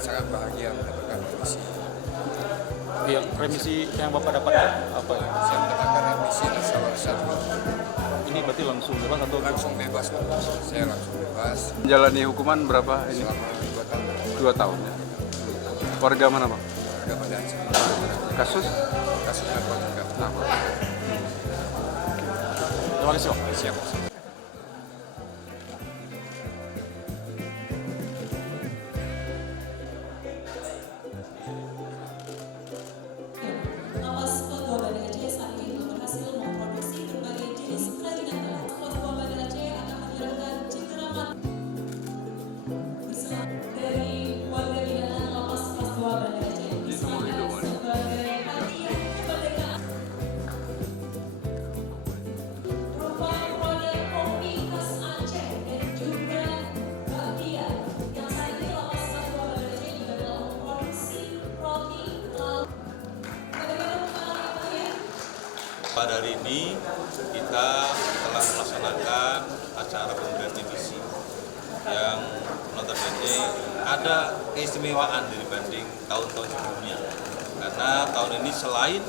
Sangat bahagia mendapatkan remisi. Yang remisi yang Bapak dapatkan apa? Saya mendapatkan remisi dasar Ini berarti langsung bebas atau langsung bebas, Pak. Saya langsung bebas Menjalani hukuman berapa ini? selama 2 tahun. 2 tahun ya. Warga mana, Pak? Warga Madansa. Kasus? Kasus narkotika. terima kasih, Pak. Siap. Lapas Ketua Banda Aceh saat ini berhasil memproduksi berbagai jenis kerajinan tangan. Ketua Banda Aceh akan menyerahkan cindera mati dari warga binaan Lapas Ketua Banda Aceh diserahkan sebagai hadiah kemerdekaan berupa produk kopi khas Aceh dan juga bakpia yang saat ini Lapas Ketua Banda Aceh juga telah memproduksi roti Pada hari ini kita telah melaksanakan acara pemberian remisi yang notabene ada keistimewaan dibanding tahun-tahun sebelumnya. Karena tahun ini selain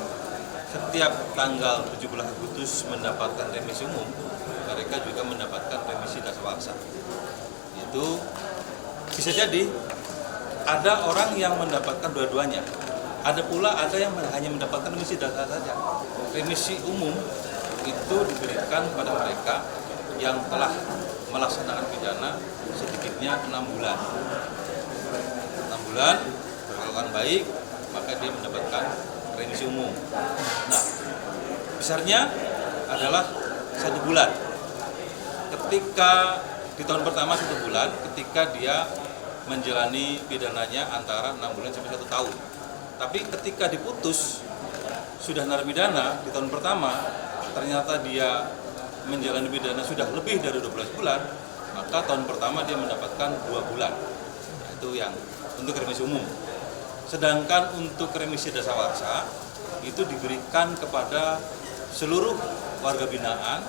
setiap tanggal 17 Agustus mendapatkan remisi umum, mereka juga mendapatkan remisi dasawarsa. Itu bisa jadi ada orang yang mendapatkan dua-duanya. Ada pula yang hanya mendapatkan remisi dasar saja. Remisi umum itu diberikan pada mereka yang telah melaksanakan pidana sedikitnya 6 bulan. 6 bulan berkelakuan baik, maka dia mendapatkan remisi umum. Nah, besarnya adalah 1 bulan. Ketika di tahun pertama 1 bulan, ketika dia menjalani pidananya antara 6 bulan sampai 1 tahun. Tapi ketika diputus sudah narapidana di tahun pertama, ternyata dia menjalani pidana sudah lebih dari 12 bulan, maka tahun pertama dia mendapatkan 2 bulan. Itu yang untuk remisi umum. Sedangkan untuk remisi dasawarsa itu diberikan kepada seluruh warga binaan.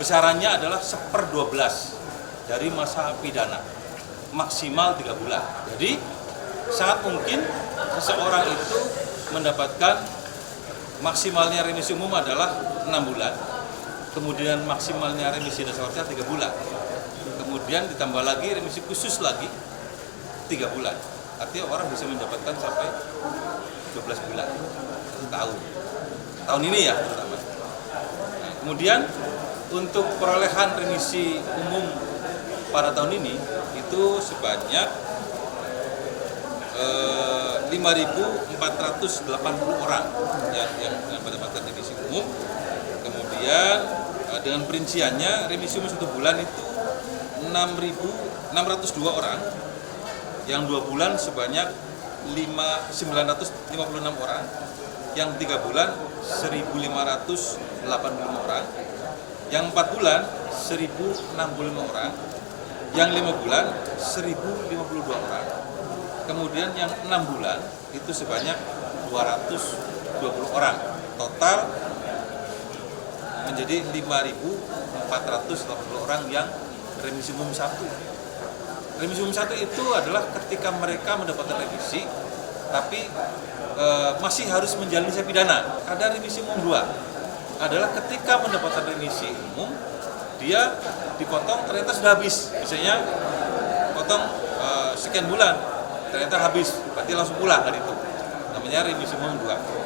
Besarannya adalah 1/12 dari masa pidana, maksimal 3 bulan. Jadi sangat mungkin seseorang itu mendapatkan maksimalnya remisi umum adalah 6 bulan, kemudian maksimalnya remisi dasawarsa 3 bulan, kemudian ditambah lagi remisi khusus lagi 3 bulan. Artinya orang bisa mendapatkan sampai 12 bulan, tahun ini ya terutama. Nah, kemudian untuk perolehan remisi umum pada tahun ini itu sebanyak 5.480 orang yang mendapatkan remisi umum. Kemudian dengan perinciannya remisi umum 1 bulan itu 6.602 orang, yang 2 bulan sebanyak 956 orang, yang 3 bulan 1.585 orang, yang 4 bulan 1.065 orang, yang 5 bulan 1.052 orang. Kemudian yang 6 bulan itu sebanyak 220 orang. Total menjadi 5.480 orang yang remisi umum 1. Remisi umum 1 itu adalah ketika mereka mendapatkan remisi, tapi masih harus menjalani masa pidana. Ada remisi umum 2, adalah ketika mendapatkan remisi umum, dia dipotong ternyata sudah habis. Misalnya potong sekian bulan, ternyata habis, berarti langsung pulang kan itu. Namanya remisi umum 2.